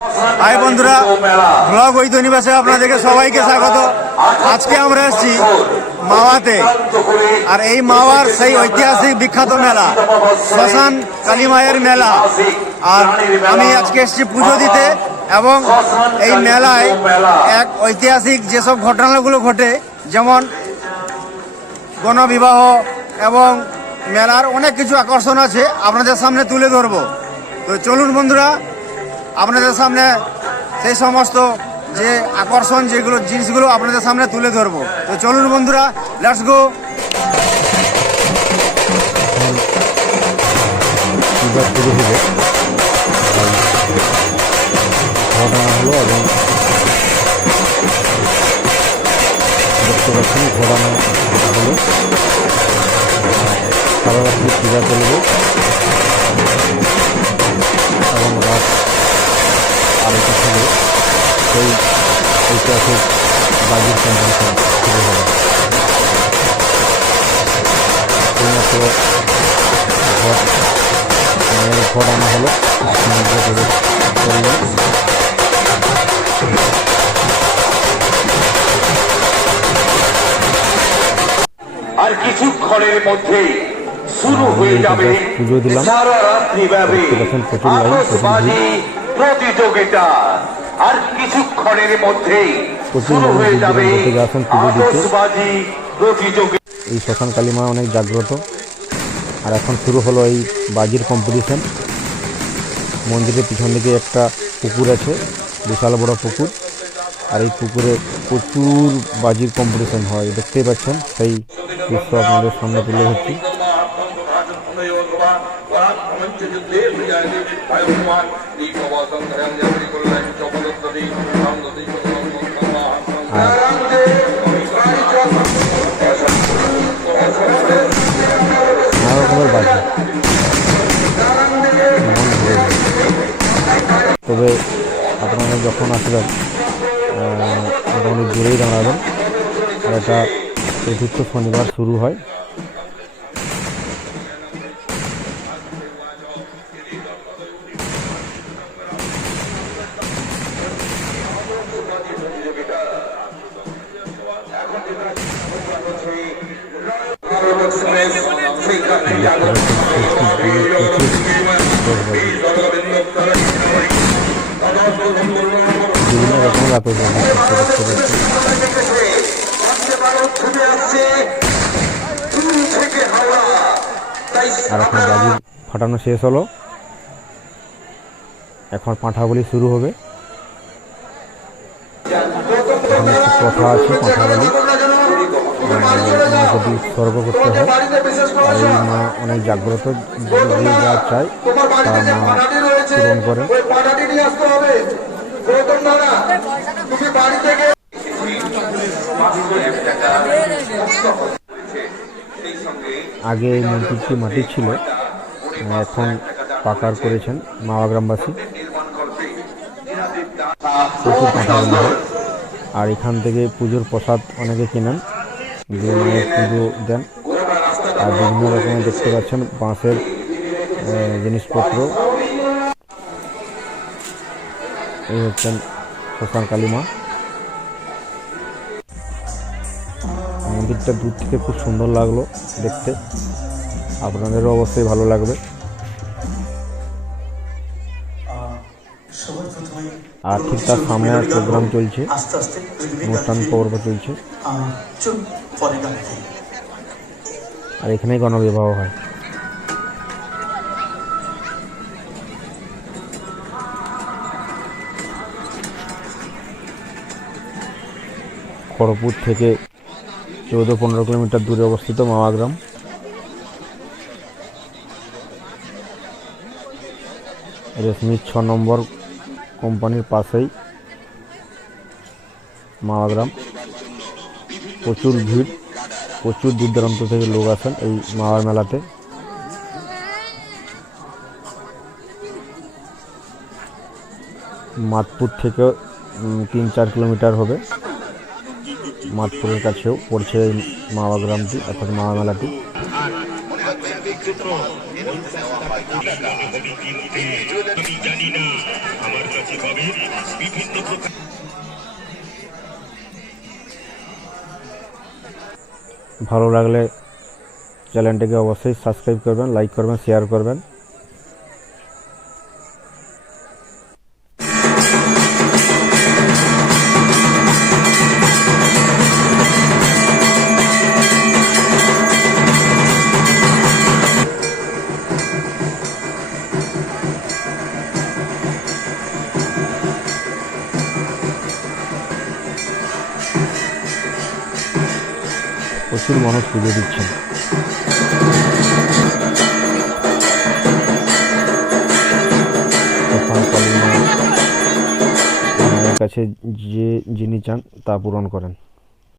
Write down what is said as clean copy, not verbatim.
High বন্ধুরা, blog ঐতিহ্যবাসে আপনাদেরকে সবাইকে স্বাগত। আজকে আমরা এসেছি মাওয়াতে, আর এই মাওয়ার সেই ঐতিহাসিক বিখ্যাত মেলা শ্মশান কালী মায়ের মেলা। আর আমি আজকে এসেছি পুজো দিতে, এবং এই মেলায় এক ঐতিহাসিক যেসব ঘটনাগুলো ঘটে, যেমন গণবিবাহ এবং মেলার অনেক কিছু আকর্ষণ আছে, আপনাদের সামনে তুলে ধরবো। তো চলুন বন্ধুরা, আপনাদের সামনে সেই সমস্ত যে আকর্ষণ যেগুলো জিনিসগুলো আপনাদের সামনে তুলে ধরবো। তো চলুন বন্ধুরা, লেটস গো। হলো এবং দেখতে পাচ্ছেন ঘোরানো হলো সারা রাত্রি পূজা চলবে এবং রাত আড়াইটা থেকে সেই ঐতিহাসিক বাজির কম্পিটিশন শুরু হবে। এইমাত্র ঘর আনা হলো, করলেন। আর কিছুক্ষণের মধ্যে শুরু হয়ে যাবে পুজো দিলাম, সারা রাত্রি ব্যাপী আতশবাজি প্রতিযোগিতা। আর কিছুক্ষণের মধ্যেই শুরু হয়ে যাবে আতশবাজি প্রতিযোগিতা। এই শ্মশান কালী মা অনেক জাগ্রত, আর এখন শুরু হলো এই বাজির কম্পিটিশন। মন্দিরের পিছন দিকে একটা পুকুর আছে, বিশাল বড় পুকুর, আর এই পুকুরে প্রচুর বাজির কম্পিটিশন হয়, দেখতেই পাচ্ছেন। সেই দৃশ্য আপনাদের সামনে তুলে ধরছি। নানা রকমের বাজি, তবে আপনারা যখন আসবেন মোটামুটি দূরেই দাঁড়াবেন। আর এটা চতুর্থ শনিবার শুরু হয়। বিভিন্ন রকমের আর এখন বাজি ফাটানো শেষ হলো, এখন পাঁঠাবলি শুরু হবে। কথা আছে, পাঁঠাবলি মাকে উৎসর্গ করতে হয়। আর এই মা অনেক জাগ্রত, যে যা চায় তা মা পূরণ করে। আগে এই মন্দিরটি মাটির ছিল, এখন পাকার করেছেন মাওয়া গ্রামবাসী। প্রচুর পাঠানো হয়, আর এখান থেকে পুজোর প্রসাদ অনেকে কেনেন, যে মায়ের পুজো দেন। আর বিভিন্ন রকমের দেখতে পাচ্ছেন বাঁশের জিনিসপত্র। এই হচ্ছেন শ্মশান কালী মা। মন্দিরটা দূর থেকে খুব সুন্দর লাগলো দেখতে, আপনাদেরও অবশ্যই ভালো লাগবে। আর ঠিক তার সামনে প্রোগ্রাম চলছে, অনুষ্ঠান পর্ব চলছে, আর এখানেই গণবিবাহ হয়। খড়গপুর থেকে 14-15 কিলোমিটার দূরে অবস্থিত মাওয়া গ্রাম। রেশমি 6 নম্বর কোম্পানির পাশেই মাওয়া গ্রাম। প্রচুর ভিড়, প্রচুর দূর দূরান্ত থেকে লোক আসেন এই মাওয়ার মেলাতে। মাতপুর থেকে 3-4 কিলোমিটার হবে। মাতপুরের কাছেও পড়ছে এই মাওয়া গ্রামটি, অর্থাৎ মাওয়া মেলাটি। ভালো লাগলে চ্যানেলটিকে অবশ্যই সাবস্ক্রাইব করবেন, লাইক করবেন, শেয়ার করবেন। প্রচুর মানুষ পুজো দিচ্ছেন। মায়ের কাছে যিনি চান তা পূরণ করেন।